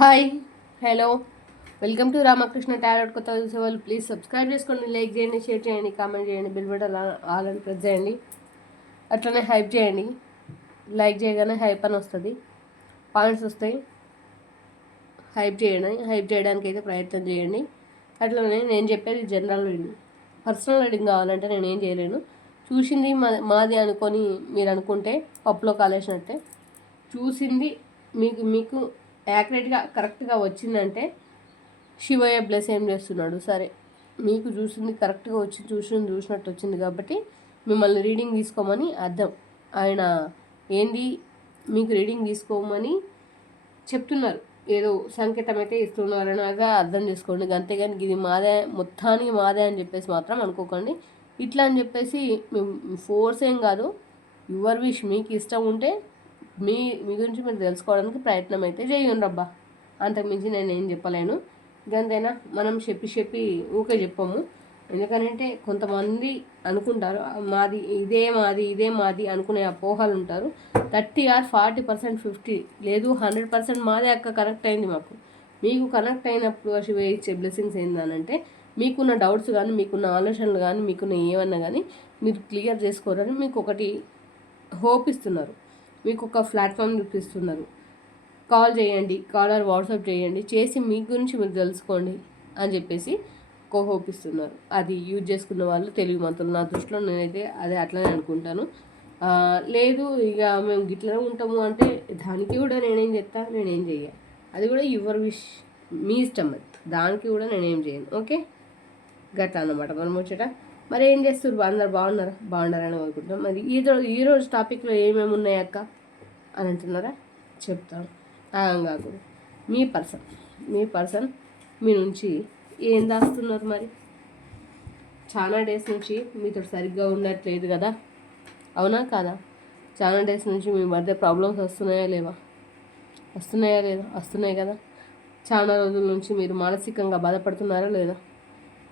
Hi, hello, welcome to Ramakrishna talent. కొత్త చూసేవాళ్ళు please subscribe చేసుకోండి, లైక్ చేయండి, షేర్ చేయండి, కామెంట్ చేయండి, బిల్ బటన్ ఆల్ అని ప్రెస్ చేయండి. అట్లనే హైప్ చేయండి. లైక్ చేయగానే హైప్ అని వస్తుంది, పాయింట్స్ వస్తాయి. హైప్ చేయడానికి అయితే ప్రయత్నం చేయండి. అట్లనే నేను చెప్పేది జనరల్ రీడింగ్, పర్సనల్ రీడింగ్ కావాలంటే నేను ఏం చేయలేను. చూసింది మాది అనుకొని మీరు అనుకుంటే పప్పులో కాలేసినట్టే. చూసింది మీకు మీకు యాక్యురేట్గా కరెక్ట్గా వచ్చిందంటే శివయ్య బ్లెస్ ఏం చేస్తున్నాడు, సరే మీకు చూసింది కరెక్ట్గా వచ్చి చూసినట్టు వచ్చింది కాబట్టి మిమ్మల్ని రీడింగ్ తీసుకోమని అర్థం. ఆయన ఏంది మీకు రీడింగ్ తీసుకోమని చెప్తున్నారు, ఏదో సంకేతం అయితే ఇస్తున్నారు అనగా అర్థం చేసుకోండి. అంతేగాని ఇది మాదే, మొత్తానికి మాదే అని చెప్పేసి మాత్రం అనుకోకండి. ఇట్లా అని చెప్పేసి ఫోర్స్ ఏం కాదు, యువర్ విష్. మీకు ఇష్టం ఉంటే మీ మీ గురించి మీరు తెలుసుకోవడానికి ప్రయత్నం అయితే చేయండి అబ్బా. అంతకుమించి నేను ఏం చెప్పలేను. ఇదంతైనా మనం చెప్పి ఊకే చెప్పము. ఎందుకనంటే కొంతమంది అనుకుంటారు ఇదే మాది అనుకునే అపోహలు ఉంటారు. 30 or 40%, 50 లేదు 100% మాదే అక్క కనెక్ట్ అయింది మాకు. మీకు కనెక్ట్ అయినప్పుడు అసలు ఇచ్చే బ్లెస్సింగ్స్ ఏందనంటే మీకున్న డౌట్స్ కానీ, మీకున్న ఆలోచనలు కానీ, మీకున్న ఏమన్నా కానీ మీరు క్లియర్ చేసుకోరని మీకు ఒకటి హోప్ ఇస్తున్నారు, మీకు ఒక ప్లాట్ఫామ్ చూపిస్తున్నారు. కాల్ చేయండి, కాలర్ వాట్సాప్ చేసి మీ గురించి మీరు తెలుసుకోండి అని చెప్పేసి ఒక హోప్ ఇస్తున్నారు. అది యూజ్ చేసుకున్న వాళ్ళు తెలివి మంతులు. నా దృష్టిలో నేనైతే అదే అట్లనే అనుకుంటాను. లేదు ఇక మేము గిట్లనే ఉంటాము అంటే దానికి కూడా నేనేం చెయ్య. అది కూడా యువర్ విష్, మీ ఇష్టం. అది దానికి కూడా నేనేం చేయను. ఓకే, గట్లా అన్నమాట మనం వచ్చేట. మరి ఏం చేస్తారు, అందరు బాగున్నారని అనుకుంటున్నాం. మరి ఈరోజు టాపిక్లో ఏమేమి ఉన్నాయి అక్క అని అంటున్నారా, చెప్తాను. కాకుండా మీ పర్సన్ మీ నుంచి ఏం దాస్తున్నారు మరి? చాలా డేస్ నుంచి మీతో సరిగ్గా ఉండట్లేదు కదా, అవునా కాదా? చాలా డేస్ నుంచి మీ మధ్య ప్రాబ్లమ్స్ వస్తున్నాయా లేదా? వస్తున్నాయి కదా. చాలా రోజుల నుంచి మీరు మానసికంగా బాధపడుతున్నారా లేదా?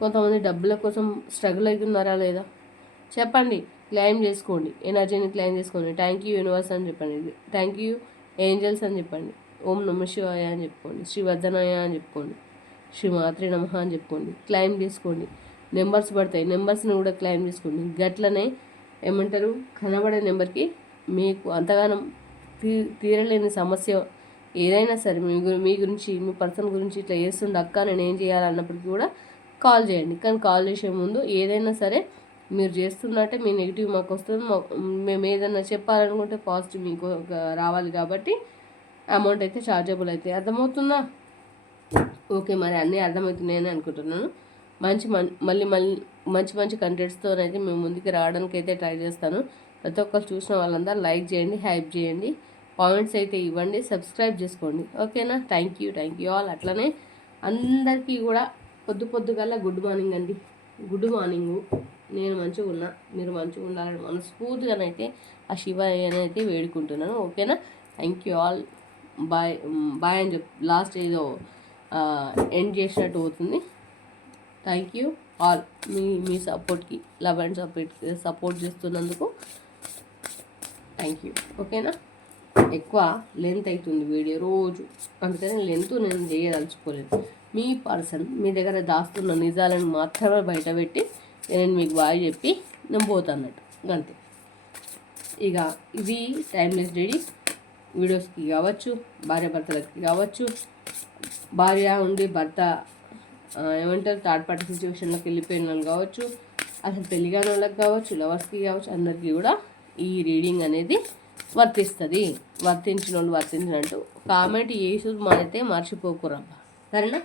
కొంతమంది డబ్బుల కోసం స్ట్రగుల్ అవుతున్నారా లేదా? చెప్పండి, క్లెయిమ్ చేసుకోండి, ఎనర్జీని క్లెయిమ్ చేసుకోండి. థ్యాంక్ యూ యూనివర్స్ అని చెప్పండి, థ్యాంక్ యూ ఏంజల్స్ అని చెప్పండి, ఓం నమ శివాయ అని చెప్పుకోండి, శ్రీవర్ధనాయ అని చెప్పుకోండి, శ్రీ మాత్రే నమః అని చెప్పుకోండి. క్లెయిమ్ చేసుకోండి. నెంబర్స్ పడతాయి, నెంబర్స్ని కూడా క్లెయిమ్ చేసుకోండి. గట్లనే ఏమంటారు, కనబడే నెంబర్కి మీకు అంతగానం తీరలేని సమస్య ఏదైనా సరే, మీ గురించి మీ పర్సన్ గురించి ఇట్లా చేస్తుండే అక్క నేను ఏం చేయాలన్నప్పటికీ కూడా కాల్ చేయండి. కానీ కాల్ చేసే ముందు ఏదైనా సరే మీరు చేస్తున్నట్టే మీ నెగిటివ్ మాకు వస్తుంది. మేము ఏదైనా చెప్పాలనుకుంటే పాజిటివ్ మీకు రావాలి కాబట్టి అమౌంట్ అయితే ఛార్జబుల్ అయితే. అర్థమవుతుందా? ఓకే, మరి అన్నీ అర్థమవుతున్నాయని అనుకుంటున్నాను. మళ్ళీ మంచి కంటెంట్స్తో అయితే మేము ముందుకు రావడానికి అయితే ట్రై చేస్తాను. ప్రతి ఒక్కరు చూసిన వాళ్ళందరూ లైక్ చేయండి, హైప్ చేయండి, పాయింట్స్ అయితే ఇవ్వండి, సబ్స్క్రైబ్ చేసుకోండి. ఓకేనా? Thank you all. అట్లనే అందరికీ కూడా పొద్దుగల్లా గుడ్ మార్నింగ్ అండి. Good morning. నేను మంచిగా ఉన్నా, మీరు మంచిగా ఉండాలని మనస్ఫూర్తిగానైతే ఆ శివయ్యనైతే వేడుకుంటున్నాను. ఓకేనా? Thank you all. బాయ్ అని లాస్ట్ ఏదో ఎండ్ చేసినట్టు అవుతుంది. Thank you all. మీ సపోర్ట్కి, లవ్ అండ్ సపోర్ట్ చేస్తున్నందుకు థ్యాంక్ యూ. ఓకేనా? ఎక్కువ లెంత్ అవుతుంది వీడియో రోజు, అందుకని లెంత్ నేను చేయదలుచుకోలేదు. మీ పర్సన్ మీ దగ్గర దాస్తున్న నిజాలను మాత్రమే బయటపెట్టి నేను మీకు బాగా చెప్పి నేను పోతాన్నట్టు, అంతే. ఇక ఇది టైమ్లెస్ డైరీ వీడియోస్కి కావచ్చు, భార్యాభర్తలకి కావచ్చు, భార్య ఉండి భర్త ఏమంటారు థర్డ్ పార్టీ సిచ్యువేషన్లోకి వెళ్ళిపోయిన వాళ్ళు కావచ్చు, అసలు పెళ్లి కాని వాళ్ళకి కావచ్చు, లవర్స్కి కావచ్చు, అందరికీ కూడా ఈ రీడింగ్ అనేది వర్తిస్తుంది. వర్తించినట్టు కామెంట్ చేసి మనైతే మర్చిపోకురమ్మా, సరేనా?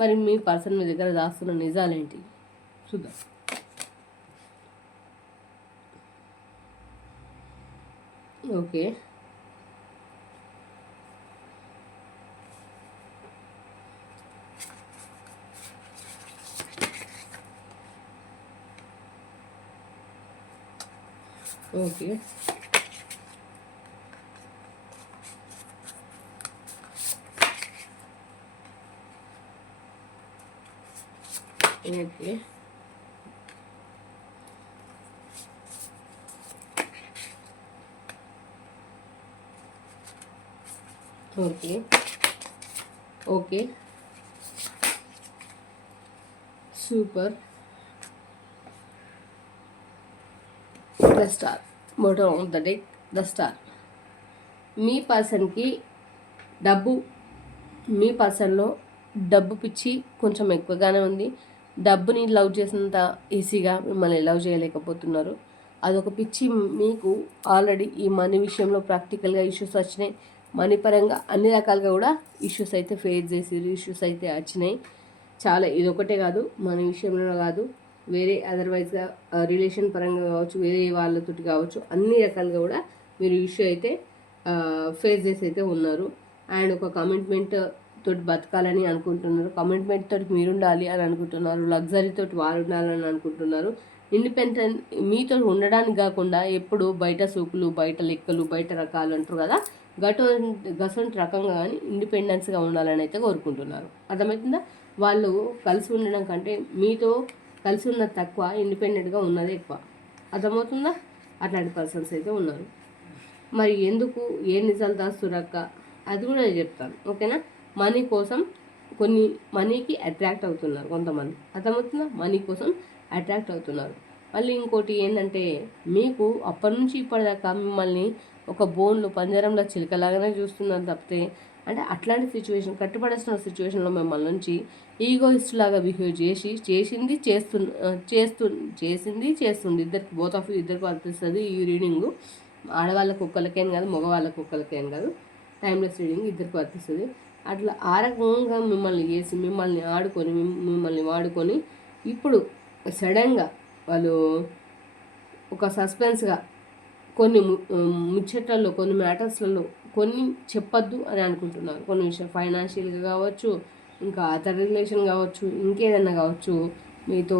మరి మీ పర్సన్ మీ దగ్గర దాస్తున్న నిజాలేంటి చూద్దాం. Okay, okay, okay, okay, okay, super. The star, bottom of the deck the star. మీ పర్సన్కి డబ్బు, మీ పర్సన్లో డబ్బు పిచ్చి కొంచెం ఎక్కువగానే ఉంది. డబ్బుని లవ్ చేసినంత ఈజీగా మిమ్మల్ని లవ్ చేయలేకపోతున్నారు. అదొక పిచ్చి. మీకు ఆల్రెడీ ఈ మనీ విషయంలో ప్రాక్టికల్గా ఇష్యూస్ వచ్చినాయి. మనీ పరంగా అన్ని రకాలుగా కూడా ఇష్యూస్ అయితే ఫేస్ చేసిరు, ఇష్యూస్ అయితే వచ్చినాయి చాలా. ఇదొకటే కాదు, మనీ విషయంలో కాదు, వేరే అదర్వైజ్గా రిలేషన్ పరంగా కావచ్చు, వేరే వాళ్ళతోటి కావచ్చు, అన్ని రకాలుగా కూడా మీరు ఇష్యూ అయితే ఫేస్ చేసి అయితే ఉన్నారు. అండ్ ఒక కమిట్మెంట్ తోటి బతకాలని అనుకుంటున్నారు, కమిట్మెంట్ తోటి మీరు ఉండాలి అని అనుకుంటున్నారు, లగ్జరీ తోటి వారు ఉండాలని అనుకుంటున్నారు. ఇండిపెండెంట్ మీతో ఉండడానికి కాకుండా ఎప్పుడు బయట సూపులు, బయట లెక్కలు, బయట రకాలు అంటారు కదా, గసంటి రకంగా కానీ ఇండిపెండెన్స్గా ఉండాలని అయితే కోరుకుంటున్నారు. అర్థమవుతుందా? వాళ్ళు కలిసి ఉండడం కంటే మీతో కలిసి ఉన్నది తక్కువ, ఇండిపెండెంట్గా ఉన్నది ఎక్కువ. అర్థమవుతుందా? అట్లాంటి పర్సన్స్ అయితే ఉన్నారు. మరి ఎందుకు ఏ నిజాలు దాస్తురక్క అది కూడా నేను చెప్తాను, ఓకేనా? మనీ కోసం మనీకి అట్రాక్ట్ అవుతున్నారు కొంతమంది. అర్థమవుతుందా? మనీ కోసం అట్రాక్ట్ అవుతున్నారు. మళ్ళీ ఇంకోటి ఏంటంటే, మీకు అప్పటి నుంచి ఇప్పటిదాకా మిమ్మల్ని ఒక బోన్లో పంజరంలో చిలకలాగానే చూస్తున్నారు తప్పితే, అంటే అట్లాంటి సిచ్యువేషన్, కట్టుబడాల్సిన సిచ్యువేషన్లో మిమ్మల్ని నుంచి ఈగోయిస్ట్ లాగా బిహేవ్ చేసింది చేస్తుంది. ఇద్దరికి, బోత్ ఆఫ్ ఇద్దరికి వర్తిస్తుంది ఈ రీడింగు. ఆడవాళ్ళకు ఒక్కరికేం కాదు, మగవాళ్ళకు ఒక్కరికేం కాదు, టైమ్లెస్ రీడింగ్ ఇద్దరికి వర్తిస్తుంది. అట్లా ఆ రకంగా మిమ్మల్ని చేసి, మిమ్మల్ని వాడుకొని ఇప్పుడు సడన్గా వాళ్ళు ఒక సస్పెన్స్గా కొన్ని ముచ్చట్లలో, కొన్ని మ్యాటర్స్లలో కొన్ని చెప్పొద్దు అని అనుకుంటున్నారు. కొన్ని విషయం ఫైనాన్షియల్గా కావచ్చు, ఇంకా అదర్ రిలేషన్ కావచ్చు, ఇంకేదన్నా కావచ్చు, మీతో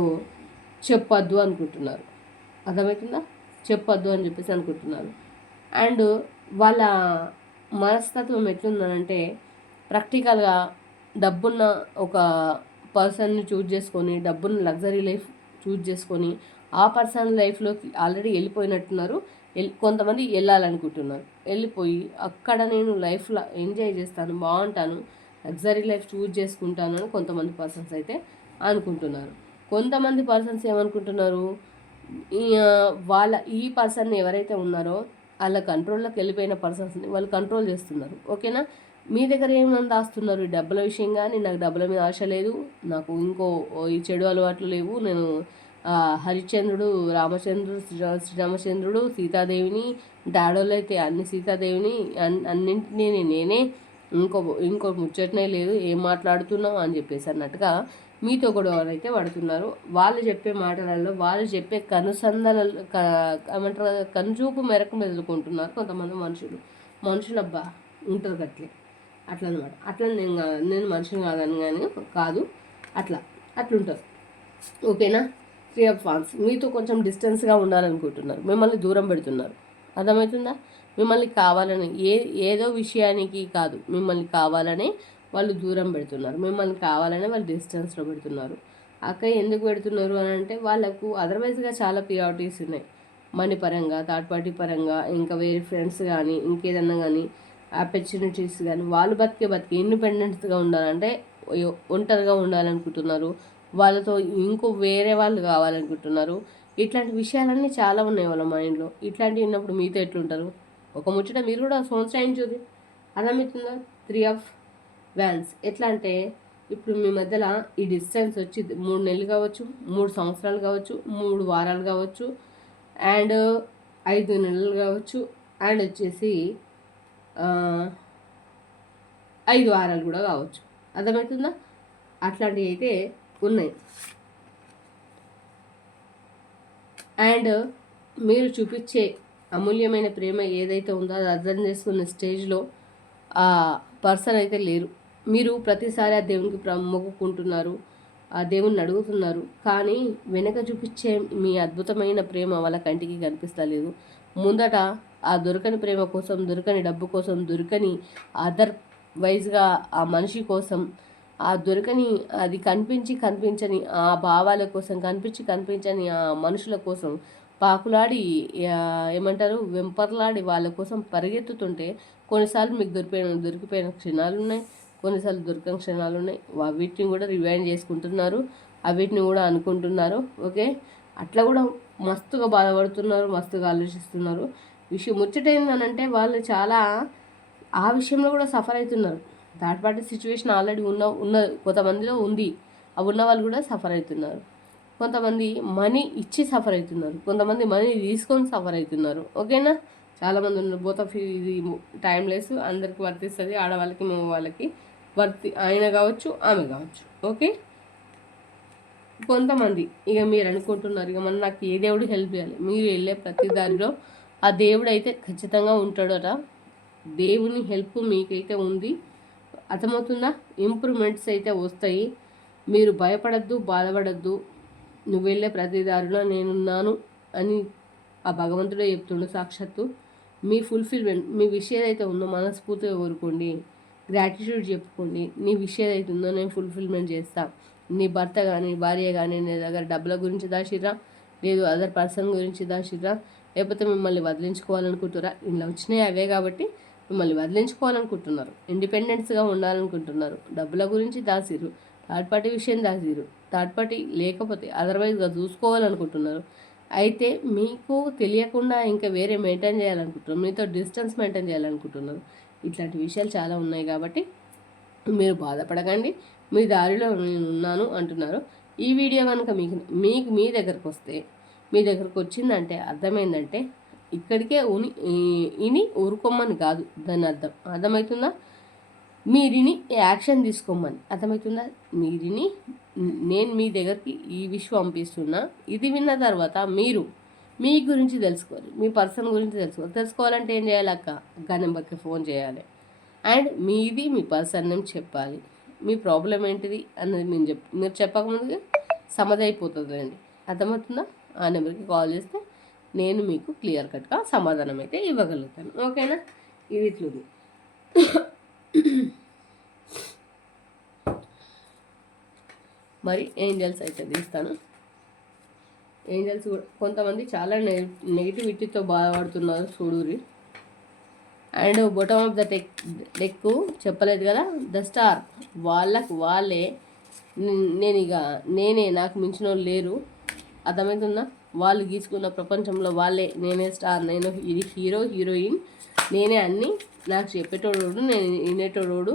చెప్పొద్దు అనుకుంటున్నారు. అర్థమవుతుందా? చెప్పొద్దు అని చెప్పేసి అనుకుంటున్నారు. అండ్ వాళ్ళ మనస్తత్వం ఎట్లుందనంటే, ప్రాక్టికల్గా డబ్బున్న ఒక పర్సన్ని చూజ్ చేసుకొని, డబ్బున్న లగ్జరీ లైఫ్ చూజ్ చేసుకొని ఆ పర్సన్ లైఫ్లోకి ఆల్రెడీ వెళ్ళిపోయినట్టున్నారు. కొంతమంది వెళ్ళాలనుకుంటున్నారు. వెళ్ళిపోయి అక్కడ నేను లైఫ్లో ఎంజాయ్ చేస్తాను, బాగుంటాను, లగ్జరీ లైఫ్ చూజ్ చేసుకుంటాను అని కొంతమంది పర్సన్స్ అయితే అనుకుంటున్నారు. కొంతమంది పర్సన్స్ ఏమనుకుంటున్నారు, ఈ పర్సన్ ఎవరైతే ఉన్నారో వాళ్ళ కంట్రోల్లోకి వెళ్ళిపోయిన పర్సన్స్ని వాళ్ళు కంట్రోల్ చేస్తున్నారు. ఓకేనా? మీ దగ్గర ఏమన్నా దాస్తున్నారు ఈ డబ్బుల విషయం. కానీ నాకు డబ్బుల మీద ఆశ లేదు, నాకు ఈ చెడు అలవాట్లు లేవు, నేను హరిశ్చంద్రుడు, రామచంద్రుడు, శ్రీరామచంద్రుడు, సీతాదేవిని, డాడోళ్ళు అయితే అన్ని సీతాదేవిని, అన్నింటినీ నేనే, ఇంకో ముచ్చటనే లేదు, ఏం మాట్లాడుతున్నావు అని చెప్పేసి అన్నట్టుగా మీతో గొడవలు అయితే పడుతున్నారు. వాళ్ళు చెప్పే మాటలలో, వాళ్ళు చెప్పే ఏమంటారు, కనుచూపు మేరకు మెదులుకుంటున్నారు కొంతమంది మనుషులు అబ్బా ఉంటారు అట్లా అనమాట. అట్లా నేను మనిషిని కాదని కానీ కాదు, అట్లుంటారు. ఓకేనా? 3 of Wands మీతో కొంచెం డిస్టెన్స్గా ఉండాలనుకుంటున్నారు, మిమ్మల్ని దూరం పెడుతున్నారు. అర్థమవుతుందా? మిమ్మల్ని కావాలని ఏదో విషయానికి కాదు, మిమ్మల్ని కావాలనే వాళ్ళు దూరం పెడుతున్నారు, మిమ్మల్ని కావాలనే వాళ్ళు డిస్టెన్స్లో పెడుతున్నారు. అక్క ఎందుకు పెడుతున్నారు అని అంటే, వాళ్ళకు అదర్వైజ్గా చాలా ప్రియారిటీస్ ఉన్నాయి. మనీ పరంగా, థర్డ్ పార్టీ పరంగా, ఇంకా వేరే ఫ్రెండ్స్ కానీ, ఇంకేదన్నా కానీ ఆపర్చునిటీస్ కానీ, వాళ్ళు బతికే ఇండిపెండెంట్గా ఉండాలంటే ఒంటరిగా ఉండాలనుకుంటున్నారు. వాళ్ళతో ఇంకో వేరే వాళ్ళు కావాలనుకుంటున్నారు. ఇట్లాంటి విషయాలన్నీ చాలా ఉన్నాయి వాళ్ళ మైండ్లో. ఇట్లాంటివి ఉన్నప్పుడు మీతో ఎట్లుంటారు? ఒక ముచ్చట మీరు కూడా సంవత్సరం అర్థమవుతుందా? 3 of Wands ఎట్లా అంటే, ఇప్పుడు మీ మధ్యలో ఈ డిస్టెన్స్ వచ్చి 3 నెలలు కావచ్చు, 3 సంవత్సరాలు కావచ్చు, 3 వారాలు కావచ్చు, అండ్ 5 నెలలు కావచ్చు, అండ్ వచ్చేసి 5 వారాలు కూడా కావచ్చు. అర్థమవుతుందా? అట్లాంటివి అయితే ఉన్నాయి. అండ్ మీరు చూపించే అమూల్యమైన ప్రేమ ఏదైతే ఉందో అది అర్థం చేసుకున్న స్టేజ్లో ఆ పర్సన్ అయితే లేరు. మీరు ప్రతిసారి ఆ దేవునికి మొక్కుకుంటున్నారు, ఆ దేవుణ్ణి అడుగుతున్నారు, కానీ వెనక చూపించే మీ అద్భుతమైన ప్రేమ వాళ్ళ కంటికి కనిపిస్తలేదు. ముందట ఆ దొరకని ప్రేమ కోసం, దొరకని డబ్బు కోసం, దొరకని అదర్ వైజ్గా ఆ మనిషి కోసం, ఆ దొరకని అది కనిపించని ఆ భావాల కోసం, కనిపించని ఆ మనుషుల కోసం పాకులాడి, ఏమంటారు, వెంపర్లాడి వాళ్ళ కోసం పరిగెత్తుతుంటే కొన్నిసార్లు మీకు దొరికిపోయిన క్షణాలు ఉన్నాయి, కొన్నిసార్లు దొరకని క్షణాలు ఉన్నాయి, వీటిని కూడా రివైండ్ చేసుకుంటున్నారు, వీటిని కూడా అనుకుంటున్నారు. ఓకే, అట్లా కూడా మస్తుగా బాధపడుతున్నారు, మస్తుగా ఆలోచిస్తున్నారు. ముచ్చట ఏంటంటే వాళ్ళు చాలా ఆ విషయంలో కూడా సఫర్ అవుతున్నారు. థర్డ్ పార్టీ సిచ్యువేషన్ ఆల్రెడీ ఉన్న కొంతమందిలో ఉంది, ఉన్న వాళ్ళు కూడా సఫర్ అవుతున్నారు. కొంతమంది మనీ ఇచ్చి సఫర్ అవుతున్నారు, కొంతమంది మనీ తీసుకొని సఫర్ అవుతున్నారు. ఓకేనా, చాలామంది ఉన్నారు. బోత్ ఆఫ్ ఇది టైమ్లెస్, అందరికి వర్తిస్తుంది, ఆడవాళ్ళకి మగ వాళ్ళకి ఆయన కావచ్చు ఆమె కావచ్చు. ఓకే, కొంతమంది ఇక మీరు అనుకుంటున్నారు ఇక నాకు ఏ దేవుడు హెల్ప్ చేయాలి. మీరు వెళ్ళే ప్రతి దారిలో ఆ దేవుడు అయితే ఖచ్చితంగా ఉంటాడట. దేవుని హెల్ప్ మీకైతే ఉంది, అర్థమవుతుందా? ఇంప్రూవ్మెంట్స్ అయితే వస్తాయి. మీరు భయపడద్దు, బాధపడద్దు. నువ్వు వెళ్ళే ప్రతి దారిలో నేనున్నాను అని ఆ భగవంతుడే చెప్తుండు సాక్షాత్తు. మీ ఫుల్ఫిల్మెంట్, మీ విషయం ఏదైతే ఉందో మనస్ఫూర్తిగా కోరుకోండి, గ్రాటిట్యూడ్ చెప్పుకోండి. నీ విషయం ఏదైతే ఉందో నేను ఫుల్ఫిల్మెంట్ చేస్తాను. నీ భర్త కానీ భార్య కానీ నీ దగ్గర డబ్బుల గురించి దాచిరా, లేదు అదర్ పర్సన్ గురించి దాచిరా, లేకపోతే మిమ్మల్ని వదిలించుకోవాలనుకుంటురా. ఇలా వచ్చినాయి అవే కాబట్టి మిమ్మల్ని వదిలించుకోవాలనుకుంటున్నారు, ఇండిపెండెన్స్గా ఉండాలనుకుంటున్నారు. డబ్బుల గురించి దాచిరు, థర్డ్ పార్టీ విషయం దాచిరు, థర్డ్ పార్టీ లేకపోతే అదర్వైజ్గా చూసుకోవాలనుకుంటున్నారు. అయితే మీకు తెలియకుండా ఇంకా వేరే మెయింటైన్ చేయాలనుకుంటున్నారు, మీతో డిస్టెన్స్ మెయింటైన్ చేయాలనుకుంటున్నారు. ఇట్లాంటి విషయాలు చాలా ఉన్నాయి కాబట్టి మీరు బాధపడకండి. మీ దారిలో నేను ఉన్నాను అంటున్నారు. ఈ వీడియో కనుక మీకు మీ దగ్గరకు వస్తే, మీ దగ్గరకు వచ్చిందంటే అర్థమైందంటే ఇక్కడికే ఇని ఊరుకోమని కాదు దాని అర్థమవుతుందా? మీరిని యాక్షన్ తీసుకోమని అర్థమవుతుందా? మీరిని నేను మీ దగ్గరికి ఈ విషయం పంపిస్తున్నా. ఇది విన్న తర్వాత మీరు మీ గురించి తెలుసుకోవాలి, మీ పర్సన్ గురించి తెలుసుకోవాలంటే ఏం చేయాలి అక్క నెంబర్కి ఫోన్ చేయాలి, అండ్ మీది మీ పర్సన్ నేమ్ చెప్పాలి. మీ ప్రాబ్లం ఏంటిది అన్నది మీరు చెప్పకముందుగా సమాధైపోతుంది అండి, అర్థమవుతుందా? ఆ నెంబర్కి కాల్ చేస్తే నేను మీకు క్లియర్ కట్గా సమాధానం అయితే ఇవ్వగలుగుతాను. ఓకేనా, ఇది ఇట్లుంది. మరి ఏంజల్స్ అయితే తీస్తాను. ఏంజల్స్ కూడా కొంతమంది చాలా నెగిటివిటీతో బాధపడుతున్నారు చూడురి. And bottom of the deck చెప్పలేదు కదా, ద స్టార్. వాళ్ళే నేనే నాకు మించిన వాళ్ళు లేరు, అర్థమవుతుందా? వాళ్ళు గీసుకున్న ప్రపంచంలో వాళ్ళే, నేనే స్టార్, నేను ఇది హీరోయిన్, నేనే అన్నీ, నాకు చెప్పేటోడు, నేను వినేటోడు,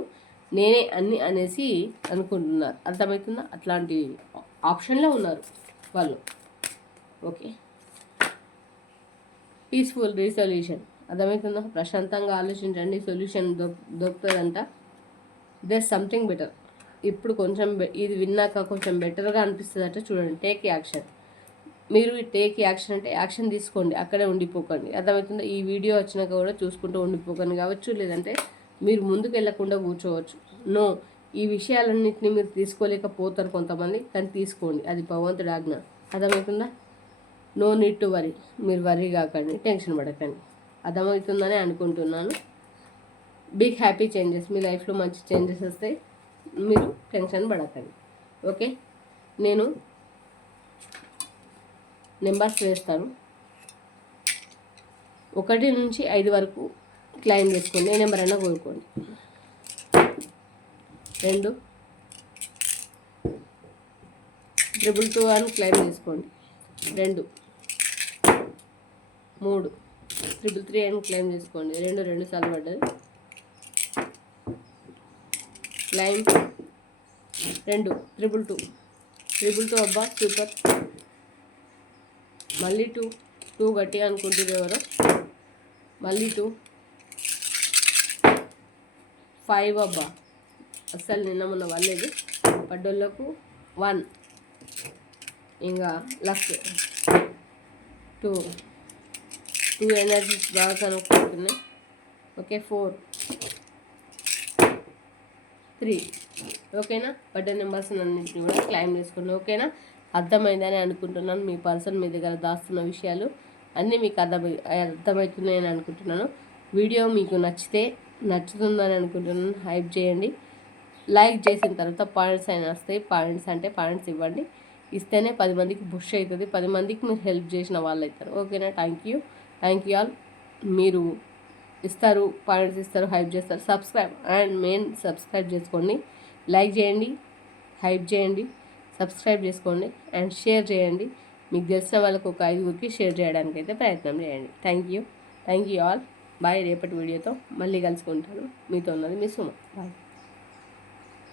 నేనే అన్నీ అనేసి అనుకుంటున్నారు. అర్థమవుతుందా? అట్లాంటి ఆప్షన్లో ఉన్నారు వాళ్ళు. ఓకే, పీస్ఫుల్ రిజల్యూషన్, అర్థమవుతుందా? ప్రశాంతంగా ఆలోచించండి, సొల్యూషన్ దొరుకుతుందంట. There something better. ఇప్పుడు కొంచెం ఇది విన్నాక కొంచెం బెటర్గా అనిపిస్తుందట. చూడండి, టేక్ యాక్షన్. మీరు టేక్ యాక్షన్ అంటే యాక్షన్ తీసుకోండి, అక్కడే ఉండిపోకండి. అర్థమవుతుందా? ఈ వీడియో వచ్చినాక కూడా చూసుకుంటూ ఉండిపోకండి కావచ్చు, లేదంటే మీరు ముందుకు వెళ్ళకుండా కూర్చోవచ్చు. నో, ఈ విషయాలన్నింటినీ మీరు తీసుకోలేకపోతారు కొంతమంది, కానీ తీసుకోండి, అది భగవంతుడి ఆజ్ఞ. అర్థమవుతుందా? No need to worry. మీరు వరీ కాకండి, టెన్షన్ పడకండి. అర్థమవుతుందని అనుకుంటున్నాను. బిగ్ హ్యాపీ చేంజెస్, మీ లైఫ్లో మంచి చేంజెస్ వస్తాయి, మీరు టెన్షన్ పడకండి. ఓకే, నేను నెంబర్స్ వేస్తాను, 1 నుంచి 5 వరకు క్లైమ్ చేసుకోండి, ఏ నెంబర్ అయినా కోరుకోండి. 2 222 అని క్లైమ్ చేసుకోండి. 2 3 333 అని క్లైమ్ చేసుకోండి. 2 సార్లు పడ్డది. క్లైమ్ 2 222 అబ్బా సూపర్. మళ్ళీ 2 గట్టిగా అనుకుంటుంది ఎవరో. మళ్ళీ 2 5 అబ్బా, అస్సలు నిన్న మొన్న వాళ్ళేది పడ్డోళ్ళకు 1. ఇంకా లక్ 2 ఎనర్జీస్ బాగా కనుక్కుంటున్నాయి. ఓకే, 4 3. ఓకేనా, పడ్డ నెంబర్స్ అన్నింటినీ కూడా క్లైమ్ చేసుకోండి. ఓకేనా, అర్థమైందని అనుకుంటున్నాను. మీ పర్సన్ మీ దగ్గర దాస్తున్న విషయాలు అన్నీ మీకు అర్థమవుతున్నాయని అనుకుంటున్నాను. వీడియో మీకు నచ్చుతుందని అనుకుంటున్నాను. హైప్ చేయండి, లైక్ చేసిన తర్వాత పాయింట్స్ అయినా వస్తాయి. పాయింట్స్ అంటే పాయింట్స్ ఇవ్వండి, ఇస్తేనే 10 మందికి పుష్ అవుతుంది, 10 మందికి మీరు హెల్ప్ చేసిన వాళ్ళు అవుతారు. ఓకేనా, థ్యాంక్ యూ ఆల్. మీరు ఇస్తారు, పాయింట్స్ ఇస్తారు, హైప్ చేస్తారు. సబ్స్క్రైబ్ అండ్ మెయిన్ సబ్స్క్రైబ్ చేసుకోండి, లైక్ చేయండి, హైప్ చేయండి, సబ్స్క్రైబ్ చేసుకోండి అండ్ షేర్ చేయండి. మీకు తెలిసిన వాళ్ళకు ఒక 5గురికి షేర్ చేయడానికి అయితే ప్రయత్నం చేయండి. Thank you all. బాయ్. రేపటి వీడియోతో మళ్ళీ కలుసుకుంటాను. మీతో ఉన్నది మీ సుమ. బాయ్.